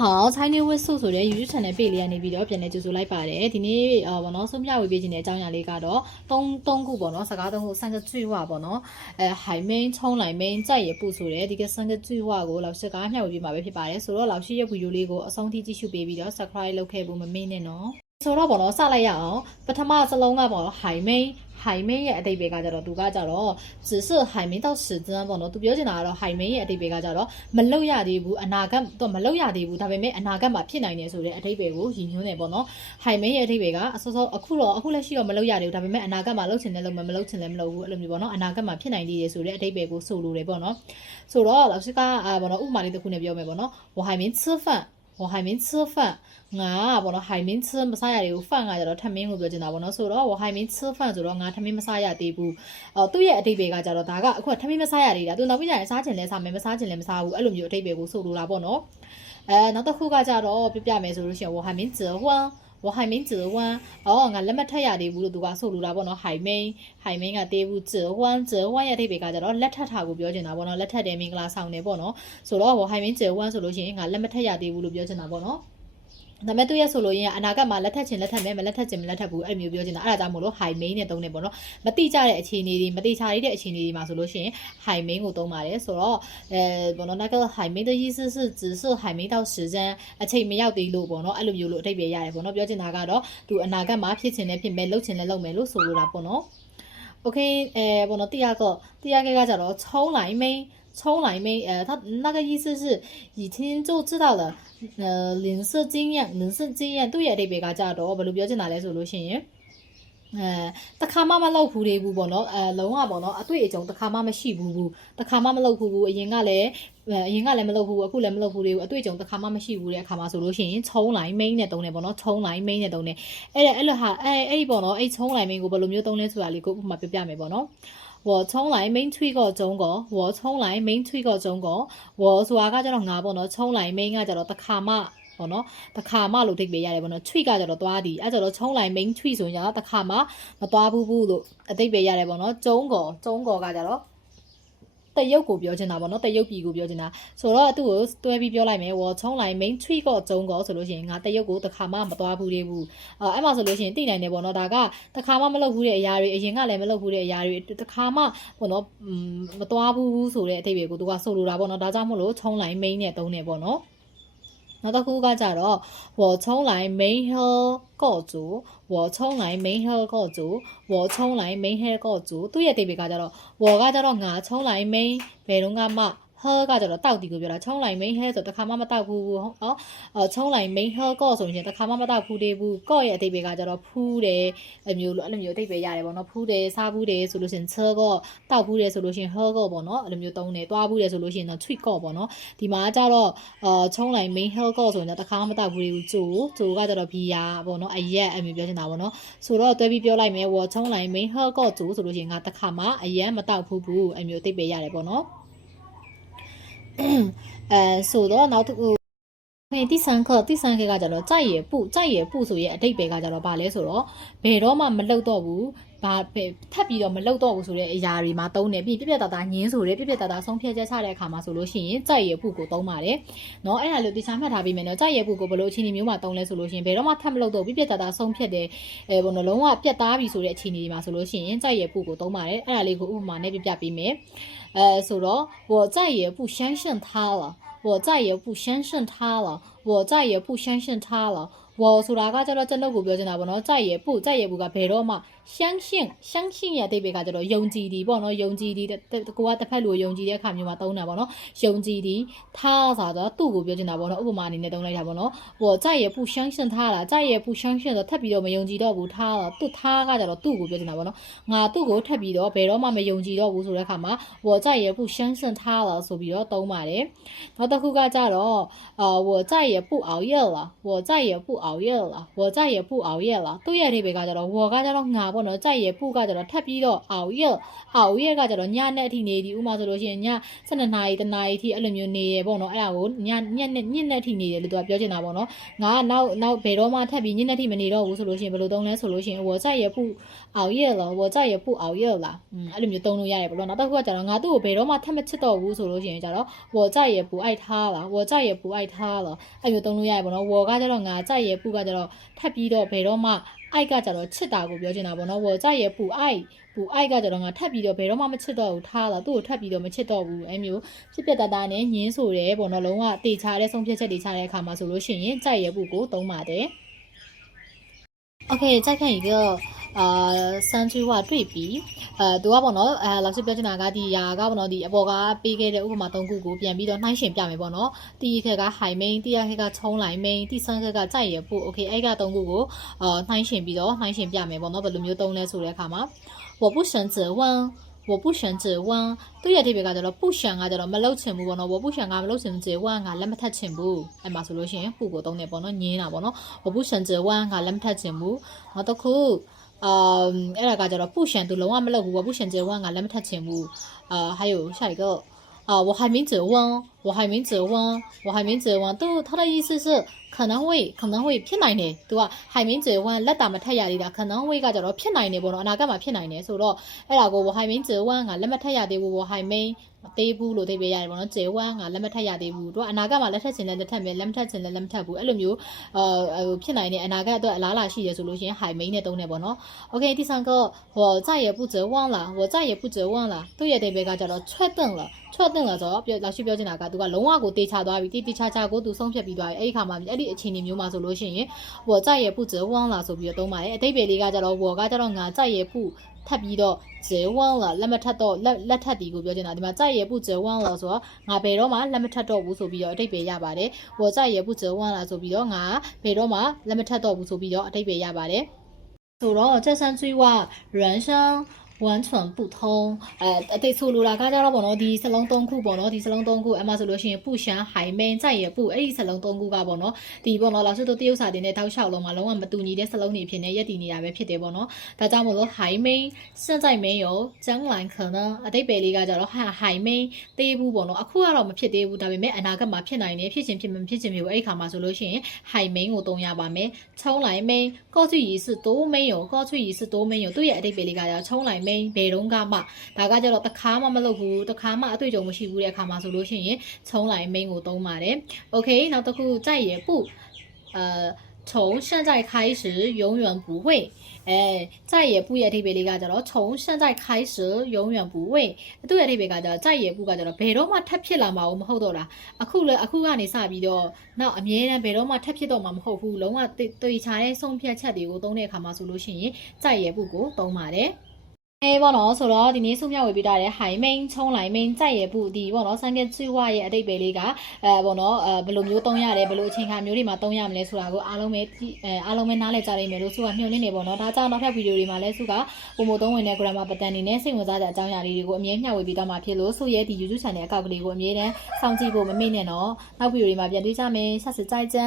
好，猜你会搜索的 YouTube channel 俾你啊，你 video 片咧就做嚟拍嘅。今日我攞新標會俾你講下呢家多東股噃，十家東股三個句話噃，海面從來面再也不說咧，呢個三個句話個老師講下會俾埋俾拍嘅，所以老師一會有呢個雙天之書俾 video subscribe လုပ်ခဲ့ဖို့မမေ့နဲ့နော်。ဆိုတော့ပေါ့နော်စလိုက်ရအောင်ပထမစလုံးကပေါ့နော်海妹ရဲ့အတိတ်ပဲကကြတော့သူကကြတော့只是海没到时真ပေါ့နော်သူပြောချင်တာကတော့海妹ရဲ့အတိတ်ပဲကကြတော့မလောက်ရသေးဘူးအနာဂတ်တော့မလောက်ရသေးဘူးဒါပေမဲ့အနာဂတ်မှာဖြစ်နိုင်တယ်ဆိုတဲ့အတိတ်ပဲကိုရည်ညွှန်းတယ်ပေါ့နော်海妹ရဲ့အတိတ်ပဲကအစောစောအခုလက်ရှိတော့မလောက်ရသေးဘူးဒါပေမဲ့အနာဂတ်မှာလောက်ချင်တယ်လို့မလောက်ချင်လည်းမလောက်ဘူးအဲ့လိုမျိုးပေါ့နော်အနာဂတ်မှာဖြစ်နိုင်သေးတယ်ဆိုတဲ့အတိတ်ပဲကိုဆိုလိုတယ်ပေါ့နော်ဆိုတော့老师ကပေါ့နော်ဥပမာလေးတစ်ခုနဲ့ပြောမယ်ပေါ့နော်我还没吃饭我还没吃饭ငါပေါ့နော်ဟိုင်မင်း吃မစားရသေးဘူးဖန်ကကြတော့ထမင်းကိုပြောချင်တာပေါ့နော်ဆိုတော့ဟိုင်မင်း吃饭ဆိုတော့ငါထမင်းမစားရသေးဘူးသူ့ရဲ့အတိတ်ပဲကကြတော့ဒါကအခုထမင်းမစားရသေးတာသူနောက်ပြီးကျရင်စားချင်လဲစားမယ်မစားချင်လဲမစားဘူးအဲ့လိုမျိုးအတိတ်ပဲကိုဆိုလိုတာပေါ့နော်နောက်တစ်ခုကကြတော့ပြမယ်ဆိုလို့ရှိရင်我还没结婚我还没结婚ငါလက်မထက်ရသေးဘူးလို့သူကဆိုလိုတာပေါ့နော်ဟိုင်မင်းကတေးဘူး结婚ရဲ့အတိတ်ပဲကကြတော့လက်ထက်တာကိုပြောချင်တာပေါ့နော်လက်ထက်တယ်မင်္ဂလာဆောင်တယ်ပေါ့နော်ဆိုတော့ဟိုင်မင်း结婚ဆိုလို့ရှိရင်ငါလက်မထက်ရသေးဘူးလို့ပြောချင်တာပေါ့နော်ဒါမဲ့သူရဲ့ဆိုလို့ရင်အနာဂတ်မှာလက်ထက်ချင်လက်ထက်မယ်မလက်ထက်ချင်မလက်ထက်ဘူးအဲ့မျိုးပြောချင်တာအဲ့ဒါကြောင့်မို့လို့ high main နဲ့သုံးနေပေါ့နော်မတိကျတဲ့အခြေအနေတွေမတိကျရတဲ့အခြေအနေတွေမှာဆိုလို့ရှိရင် high main ကိုသုံးပါတယ်ဆိုတော့ဘောနော်那个 high main 的意思是只是还没到时间အချိန်မရောက်သေးလို့ပေါ့နော်အဲ့လိုမျိုးလို့အထိပ္ပယ်ရတယ်ပေါ့နော်ပြောချင်တာကတော့သူအနာဂတ်မှာဖြစ်ချင်လဲဖြစ်မယ်လုပ်ချင်လဲလုပ်မယ်လို့ဆိုလိုတာပေါ့နော် OK ဘောနော်第二个ကကြတော့冲来妹，他那个意思是已经就知道了，人生经验都有啲比較加多，不如表示哪嚟ဆိုလို့ရှိရင်တခါမှမလောက်ဘူးလေဘူးပေါ့နော်လုံးဝပေါ့နော်အတွေ့အကြုံတခါမှမရှိဘူးတခါမှမလောက်ဘူးအရင်ကလည်းမလောက်ဘူးအခုလည်းမလောက်ဘူးလေအတွေ့အကြုံတခါမှမရှိဘူးတဲ့အခါမှာဆိုလို့ရှိရင်冲来妹နဲ့တုံးတယ်ပေါ့နော်冲来妹နဲ့တုံးတယ်အဲ့လိုဟာအဲ့ဒီပေါ့နော်အဲ့冲来妹ကိုဘယ်လိုမျိုးတုံးလဲဆိုတာလေးကိုဥပမာပြပြမယ်ပေါ့နော်我从来没去过中国我从来没去过中国我ဆိုတာကကြတော့ငါပေါ့နော်冲来没ကကြတော့တခါမှပေါ့နော်တခါမှလို့ထိပ်ပေးရတယ်ပေါ့နော် tweet ကကြတော့သွားသည်အဲ့ကြတော့冲来没 tweet ဆိုရင်တခါမှမသွားဘူးလို့အသိပေးရတယ်ပေါ့နော်中国ကကြတော့တရုတ်ကိုပြောချင်တာပေါ့နော်တရုတ်ပြည်ကိုပြောချင်တာဆိုတော့သူ့ကိုတွဲပြီးပြောလိုက်မယ်我从来没去过中国ဆိုလို့ရှိရင်ငါတရုတ်ကိုတခါမှမသွားဘူးသေးဘူးအဲ့မှာဆိုလို့ရှိရင်သိနိုင်တယ်ပေါ့နော်ဒါကတခါမှမလုပ်ဘူးတဲ့အရာတွေအရင်ကလည်းမလုပ်ဘူးတဲ့အရာတွေတခါမှပေါ့နော်မသွားဘူးဆိုတဲ့အဓိပ္ပာယ်ကိုသူကဆိုလိုတာပေါ့နော်ဒါကြောင့်မို့လို့冲来没နဲ့သုံးတယ်ပေါ့နော်နောက်တစ်ခုကကြတော့我从来没喝过酒我从来没喝过酒我从来没喝过酒သူ့ရဲ့အဓိပ္ပာယ်ကကြတော့我ကကြတော့ငါ从来没ဘယ်တော့မှဟဲကကြတော့တောက်တီကိုပြောတာ冲来没ဟဲဆိုတခါမှမတောက်ဘူးဟော冲来没ဟဲကောဆိုရင်တခါမှမတောက်ဘူးသေးဘူးကော့ရဲ့အဓိပ္ပာယ်ကကြတော့ဖူးတယ်အမျိုးလိုအဲ့လိုမျိုးအဓိပ္ပာယ်ရတယ်ပေါ့နော်ဖူးတယ်စားဘူးတယ်ဆိုလို့ရှိရင်ချေကောတောက်ဘူးတယ်ဆိုလို့ရှိရင်ဟဲကောပေါ့နော်အဲ့လိုမျိုးသုံးတယ်တွားဘူးတယ်ဆိုလို့ရှိရင်တော့ tweet ကောပေါ့နော်ဒီမှာကြတော့冲来没ဟဲကောဆိုရင်တခါမှမတောက်ဘူးသေးဘူးဂျိုကကြတော့ဘီယာပေါ့နော်အရက်အမျိုးပြောချင်တာပေါ့နော်ဆိုတော့တွဲပြီးပြောလိုက်မယ်ဝ冲来没ဟဲကောဂျိုဆိုလို့ရှိရင်ငါတခါမှအရက်မတောက်ဘူးအမျိုးအဓိပ္ပာယ်ရတယ်ပေါ့နော်ဆိုတော့နောက်တစ်ခု第三課ကကြတော့再也不ဆိုရဲ့အဓိပ္ပာယ်ကကြတော့ဗာလဲဆိုတော့ဘယ်တော့မှမလုပ်တော့ဘူးဘာထပ်ပြီးတော့မလုပ်တော့ဘူးဆိုတဲ့အရာတွေမှာသုံးတယ်ပြီးပြပြတာညင်းဆိုတယ်ပြပြတာဆုံးဖြတ်ချက်ချတဲ့အခါမှာဆိုလို့ရှိရင်再也不ကိုသုံးပါတယ်เนาะအဲ့ဒါလို့တခြားမှတ်ထားပြီးမယ်เนาะ再也不ကိုဘယ်လိုအခြေအနေမျိုးမှာသုံးလဲဆိုလို့ရှိရင်ဘယ်တော့မှထပ်မလုပ်တော့ပြပြတာဆုံးဖြတ်တယ်ဘယ်လိုလုံးဝပြတ်သားပြီဆိုတဲ့အခြေအနေတွေမှာဆိုလို့ရှိရင်再也不ကိုသုံးပါတယ်အဲ့ဒါလေးကိုဥပမာနဲ့ပြပေးမယ်ဆိုတော့我再也不相信他了我再也不相信他了我再也不相信他了我ဆိုတာကကျတော့ကျွန်တော်ကိုပြောချင်တာပေါ့နော်再也不ကဘယ်တော့မှ相信ရဲ့အဓိပ္ပာယ်ကကျတော့ယုံကြည်သည်ပေါ့နော်ယုံကြည်သည်ကိုကတစ်ဖက်လူယုံကြည်တဲ့အခါမျိုးမှာသုံးတာပေါ့နော်ယုံကြည်သည်他ဆိုတော့သူ့ကိုပြောချင်တာပေါ့နော်ဥပမာအနေနဲ့သုံးလိုက်တာပေါ့နော်我再也不相信他了再也不相信တော့ထပ်ပြီးတော့မယုံကြည်တော့ဘူး他ကကျတော့သူ့ကိုပြောချင်တာပေါ့နော်ငါသူ့ကိုထပ်ပြီးတော့ဘယ်တော့မှမယုံကြည်တော့ဘူးဆိုတဲ့အခါမှာ我再也不相信他了ဆိုပြီးတော့သုံးပါတယ်နောက်တစ်ခုကကျတော့我再也不熬夜了我再也不熬熬夜了我再也不熬夜了都ရဲ့အဓိပ္ပာယ်ကကြတော့ဝကကြတော့ငါပေါ့နော်再也不ကကြတော့ထပ်ပြီးတော့熬夜ကကြတော့ညနဲ့အထိနေဒီဥမာဆိုလို့ရှိရင်ည12နာရီတနာရီအထိအဲ့လိုမျိုးနေရပေါ့နော်အဲ့ဒါကိုညနဲ့အထိနေတယ်လို့သူကပြောချင်တာပေါ့နော်ငါကနောက်ဘယ်တော့မှထပ်ပြီးညနဲ့အထိမနေတော့ဘူးဆိုလို့ရှိရင်ဘယ်လိုသုံးလဲဆိုလို့ရှိရင်我再也不熬夜了我再也不熬夜了အဲ့လိုမျိုးသုံးလို့ရတယ်ပေါ့နော်နောက်တစ်ခုကကြတော့ငါသူ့ကိုဘယ်တော့မှထပ်မချစ်တော့ဘူးဆိုလို့ရှိရင်ကြတော့我再也不爱他了我再也不爱他了အဲ့လိုသုံးလို့ရတယ်ပေါ့နော်我ကကြတော့ငါ再也不ကကြတော့ထပ်ပြီးတော့ဘယ်တော့မှအိုက်ကကြတော့ချစ်တာကိုပြောချင်တာပေါ့နော်我再也不爱ကကြတော့ငါထပ်ပြီးတော့ဘယ်တော့မှမချစ်တော့ဘူးထားလားသူ့ကိုထပ်ပြီးတော့မချစ်တော့ဘူးအဲ့မျိုးဖြစ်ပြတတ်တာနဲ့ညင်းဆိုတယ်ပေါ့နော်လုံးဝတေချာတဲ့ဆုံးဖြတ်ချက်တွေချတဲ့အခါမှာဆိုလို့ရှိရင်再也不ကိုသုံးပါတယ်OK 再看一个三句话对比သူကပေါ့နော်老师ပြောချင်တာကဒီຢာကပေါ့နော်ဒီအပေါ်ကပေးခဲ့တဲ့ဥပမာ၃ခုကိုပြန်ပြီးတော့နှိုင်းယှဉ်ပြမယ်ပေါ့နော်第一个က海明第二个က冲来明第三个က再也不 OK အဲ့က၃ခုကိုနှိုင်းယှဉ်ပြီးတော့နှိုင်းယှဉ်ပြမယ်ပေါ့နော်ဘယ်လိုမျိုးသုံးလဲဆိုတဲ့အခါမှာ我不想指望我不想指望သူရဲ့အဓိပ္ပာယ်ကကြတော့不想ကကြတော့မလုပ်ချင်ဘူးပေါ့နော်我不想ကမလုပ်ချင်指望ကလက်မထပ်ချင်ဘူးအဲ့မှာဆိုလို့ရှိရင်不ကိုသုံးတယ်ပေါ့နော်ညင်းတာပေါ့နော်我不想指望ကလက်မထပ်ချင်ဘူးနောက်တစ်ခုအဲ့ဒါကကြတော့不想သူလုံးဝမလုပ်ဘူး我不想指望ကလက်မထပ်ချင်ဘူး还有下一个我还没指望我还没指望我还没指望သူ他的意思是可能会ဖြစ်နိုင်တယ်သူက海明指望လက်တာမထက်ရသေးတာ可能会ကကြတော့ဖြစ်နိုင်တယ်ပေါ့နော်အနာဂတ်မှာဖြစ်နိုင်တယ်ဆိုတော့အဲ့ဒါကို我还没指望ကလက်မထက်ရသေးဘူး我还没သေးဘူးလို့သိပေးရတယ်ပေါ့နော်指望ကလက်မထက်ရသေးဘူးသူကအနာဂတ်မှာလက်ထက်ချင်လက်ထက်မယ်လက်မထက်ချင်လက်မထက်ဘူးအဲ့လိုမျိုးဖြစ်နိုင်တဲ့အနာဂတ်အတွက်အလားအလာရှိတယ်ဆိုလို့ရှိရင်海明နဲ့တုံးတယ်ပေါ့နော် OK 第三个我再也不指望了我再也不指望了သူရဲ့အဓိပ္ပာယ်ကကြတော့确定了确定了ဆိုတော့老师ပြောချင်တာကသူကလုံးဝကိုတေချာသွားပြီတေချာကိုသူဆုံးဖြတ်ပြီးသွားပြီအဲ့ဒီခါမှာအဲ့ဒီအခြေအနေမျိုးမှာဆိုလို့ရှိရင်我再也不指望了ဆိုပြီးတော့သုံးပါတယ်အဓိပ္ပာယ်လေးကကြတော့我ကကြတော့ငါ再也不ထပ်ပြီးတော့指望了လက်မထပ်တော့လက်ထပ်ဒီကိုပြောချင်တာဒီမှာ再也不指望了ဆိုတော့ငါဘယ်တော့မှလက်မထပ်တော့ဘူးဆိုပြီးတော့အဓိပ္ပာယ်ရပါတယ်我再也不指望了ဆိုပြီးတော့ငါဘယ်တော့မှလက်မထပ်တော့ဘူးဆိုပြီးတော့အဓိပ္ပာယ်ရပါတယ်ဆိုတော့这三句话人生完全不通အတိတ်ဆိုလိုတာကကြတော့ပေါ့နော်ဒီစလုံး၃ခုပေါ့နော်ဒီစလုံး၃ခုအမှဆိုလို့ရှိရင်不想海明再也不အဲ့ဒီစလုံး၃ခုကပေါ့နော်ဒီပေါ့နော်老师တို့တရုတ်စာတင်တဲ့တောက်လျှောက်လုံးမှာလုံးဝမတူညီတဲ့စလုံးတွေဖြစ်နေရက်တည်နေတာပဲဖြစ်တယ်ပေါ့နော်ဒါကြောင့်မို့လို့海明现在没有将来可能အတိတ်ပဲလေးကကြတော့海明သေးဘူးပေါ့နော်အခုကတော့မဖြစ်သေးဘူးဒါပေမဲ့အနာဂတ်မှာဖြစ်နိုင်တယ်ဖြစ်ချင်းဖြစ်မဖြစ်ချင်းမျိုးအဲ့ဒီခါမှာဆိုလို့ရှိရင်海明ကိုသုံးရပါမယ်冲来明过去仪式都没有过去仪式都没有သူ့ရဲ့အတိတ်ပဲလေးကကြတော့冲来明ဘယ်တော့မှဒါကကြတော့တစ်ခါမှမလုပ်ဘူးတစ်ခါမှအတွေ့အကြုံမရှိဘူးတဲ့အခါမှာဆိုလို့ရှိရင်冲来明ကိုသုံးပါတယ် OK နောက်တစ်ခု再也不从现在开始永远不会再也不ရဲ့အဓိပ္ပာယ်လေးကကြတော့从现在开始永远不会သူ့ရဲ့အဓိပ္ပာယ်ကကြတော့再也不ကကြတော့ဘယ်တော့မှထပ်ဖြစ်လာမှာမဟုတ်တော့လားအခုကနေစပြီးတော့နောက်အမြဲတမ်းဘယ်တော့မှထပ်ဖြစ်တော့မှာမဟုတ်ဘူးလုံးဝတေချာတဲ့ဆုံးဖြတ်ချက်တွေကိုသုံးတဲ့အခါမှာဆိုလို့ရှိရင်再也不ကိုသုံးပါတယ်ပေါ့နော်ဆိုတော့ဒီနေ့ဆုံးဖြတ်ဝေပေးထားတဲ့海明冲来明再也不ဒီပေါ့နော်စံကကျွေးဝရဲ့အတိတ်ပဲလေးကပေါ့နော်ဘယ်လိုမျိုးသုံးရတယ်ဘယ်လိုအချိန်ခါမျိုးတွေမှာသုံးရမလဲဆိုတာကိုအားလုံးပဲနားလည်ကြလိမ့်မယ်လို့ဆိုကမျှော်လင့်နေပေါ့နော်ဒါကြောင့်နောက်ထပ်ဗီဒီယိုတွေမှာလည်းစုကပုံမသုံးဝင်တဲ့ grammar pattern တွေနဲ့စိတ်ဝင်စားတဲ့အကြောင်းအရာလေးတွေကိုအမြဲမျှဝေပေးသွားမှာဖြစ်လို့ဆိုရဲ့ဒီ YouTube channel အကောင့်ကလေးကိုအမြဲတမ်းစောင့်ကြည့်ဖို့မမေ့နဲ့နော်နောက်ဗီဒီယိုတွေမှာပြန်တွေ့ကြမယ်ဆက်စကြိုက်ကြ